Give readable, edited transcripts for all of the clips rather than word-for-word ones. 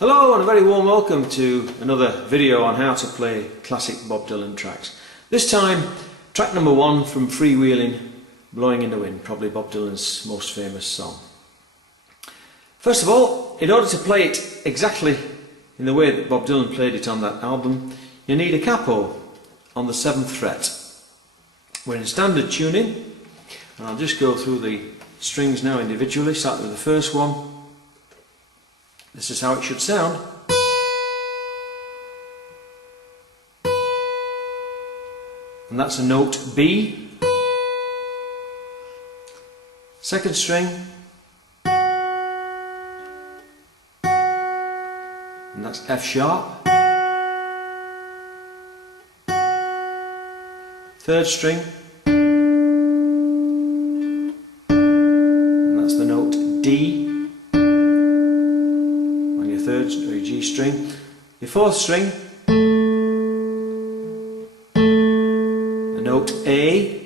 Hello and a very warm welcome to another video on how to play classic Bob Dylan tracks. This time track number 1 from Freewheeling, Blowing in the Wind, probably Bob Dylan's most famous song. First of all, in order to play it exactly in the way that Bob Dylan played it on that album, you need a capo on the 7th fret. We're in standard tuning, and I'll just go through the strings now individually, starting with the first one. This is how it should sound. And that's a note B. Second string. And that's F sharp. Third string. And that's the note D. Third or your G string, your fourth string, a note A,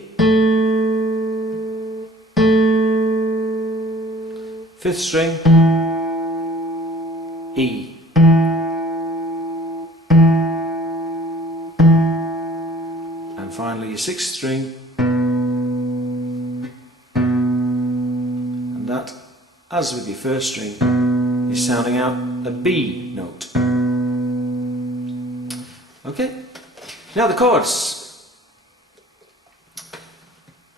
fifth string, E, and finally your sixth string, and that, as with your first string, is sounding out a B note. Okay, now the chords.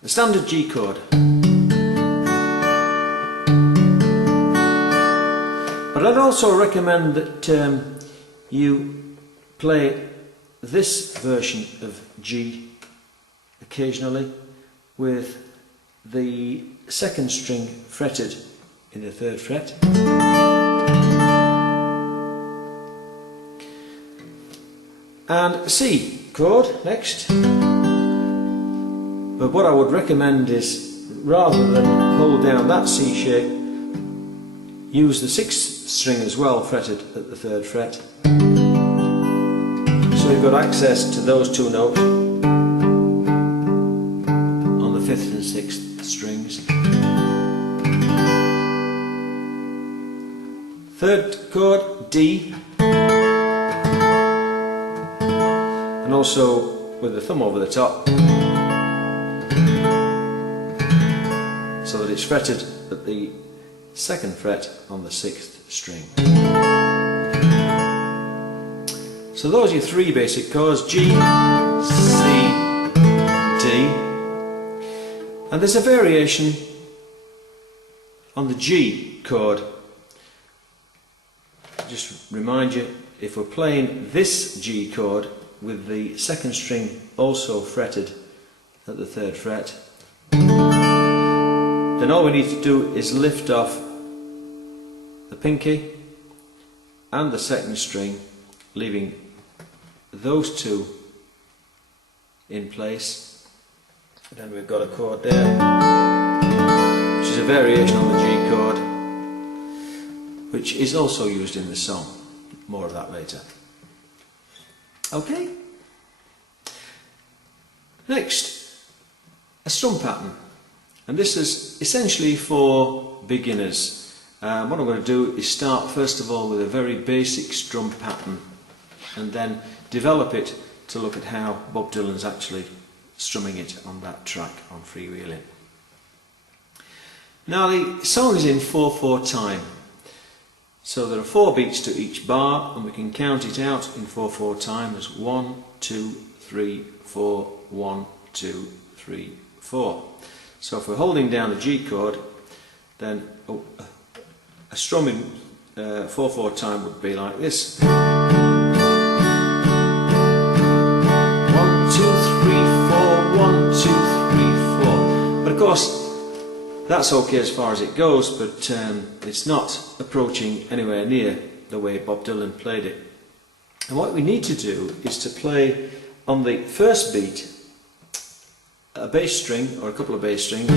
The standard G chord. But I'd also recommend that you play this version of G occasionally with the second string fretted in the 3rd fret. And C chord next. But what I would recommend is, rather than hold down that C shape, use the 6th string as well, fretted at the 3rd fret. So you've got access to those two notes on the 5th and 6th strings. 3rd chord, D. And also with the thumb over the top, so that it's fretted at the 2nd fret on the 6th string. So those are your 3 basic chords: G, C, D. And there's a variation on the G chord. Just remind you, if we're playing this G chord with the 2nd string also fretted at the 3rd fret, then all we need to do is lift off the pinky and the 2nd string, leaving those two in place. Then we've got a chord there, which is a variation on the G chord, which is also used in the song. More of that later. Okay. Next, a strum pattern, and this is essentially for beginners. What I'm going to do is start first of all with a very basic strum pattern, and then develop it to look at how Bob Dylan's actually strumming it on that track on Freewheeling. Now the song is in 4/4 time. So there are 4 beats to each bar, and we can count it out in 4/4 time as 1, 2, 3, 4, 1, 2, 3, 4. So if we're holding down the G chord, then a strumming 4/4 time would be like this. 1, 2, 3, 4, 1, 2, 3, 4. But of course, that's okay as far as it goes, but it's not approaching anywhere near the way Bob Dylan played it. And what we need to do is to play on the first beat a bass string or a couple of bass strings,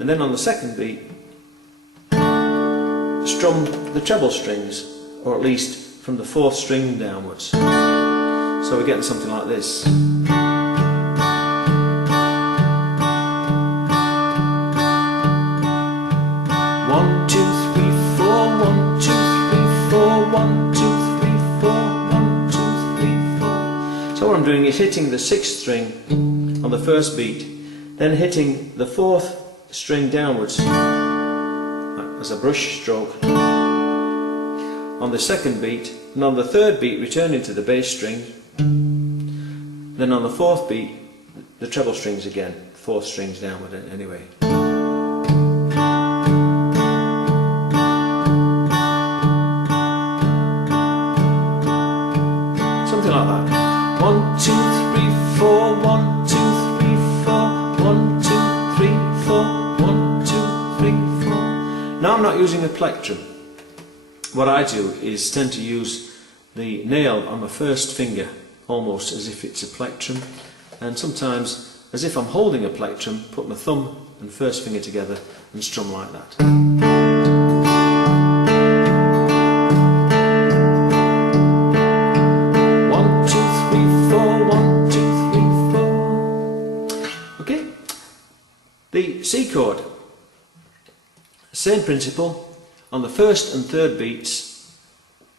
and then on the second beat strum the treble strings, or at least from the 4th string downwards. So we're getting something like this. 1, 2, 3, 4, 1, 2, 3. I'm doing is hitting the 6th string on the first beat, then hitting the 4th string downwards as a brush stroke on the 2nd beat, and on the 3rd beat returning to the bass string, then on the 4th beat the treble strings again, 4 strings downward anyway. Something like that. 1, 2, 3, 4, 1, 2, 3, 4, 1, 2, 3, 4, 1, 2, 3, 4. Now I'm not using a plectrum. What I do is tend to use the nail on my first finger almost as if it's a plectrum, and sometimes as if I'm holding a plectrum, put my thumb and first finger together and strum like that. 1, 2, 3, 4, 1, 2, 3, 4. Okay. The C chord, same principle. On the 1st and 3rd beats,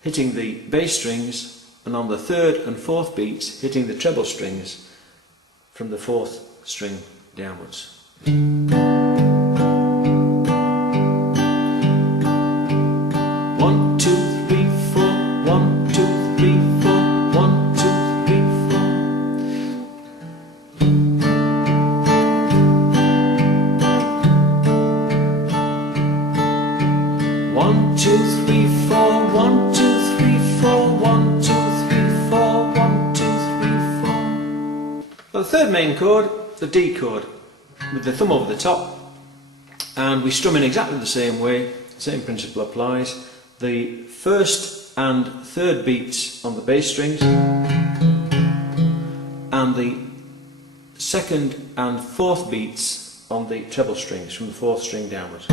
hitting the bass strings, and on the 3rd and 4th beats, hitting the treble strings from the 4th string downwards. 1, 2, 3, 4, 1, 2, 3, 4, 1, 2, 3, 4. 1, 2, 3, 4, 1, 2, 3, 4, 1, 2, 3, 4, 1, 2, 3, 4. For the 3rd main chord, the D chord, with the thumb over the top, and we strum in exactly the same way, the same principle applies. The 1st and 3rd beats on the bass strings, and the 2nd and 4th beats on the treble strings from the 4th string downwards.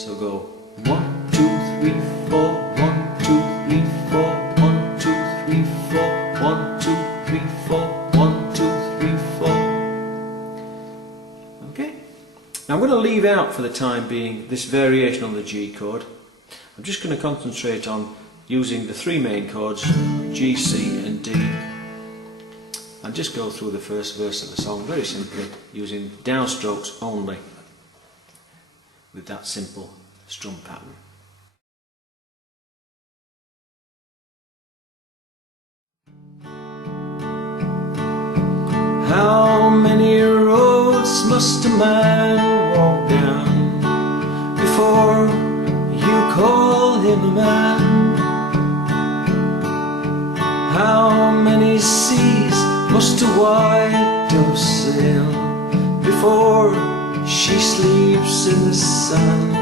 So go 1, 2, 3, 4, 1, 2, 3, 4, 1, 2, 3, 4, 1, 2, 3, 4, 1, 2, 3, 4. Okay. Now I'm going to leave out for the time being this variation on the G chord. I'm just going to concentrate on using the 3 main chords, G, C and D, and just go through the first verse of the song very simply using downstrokes only with that simple strum pattern. How many roads must a man walk down before you call him a man? How many seas must a white dove sail before she sleeps in the sand?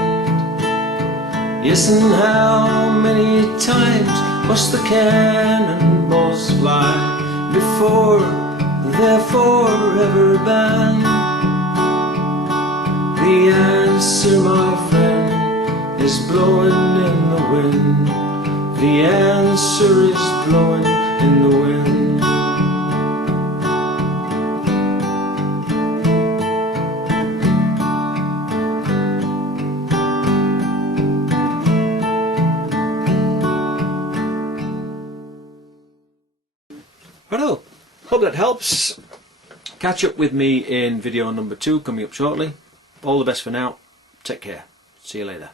Yes, and how many times must the cannonballs fly before they're forever banned? The answer, my friend, is blowing in the wind. The answer is blowing in the wind. Righto, hope that helps. Catch up with me in video number 2 coming up shortly. All the best for now. Take care. See you later.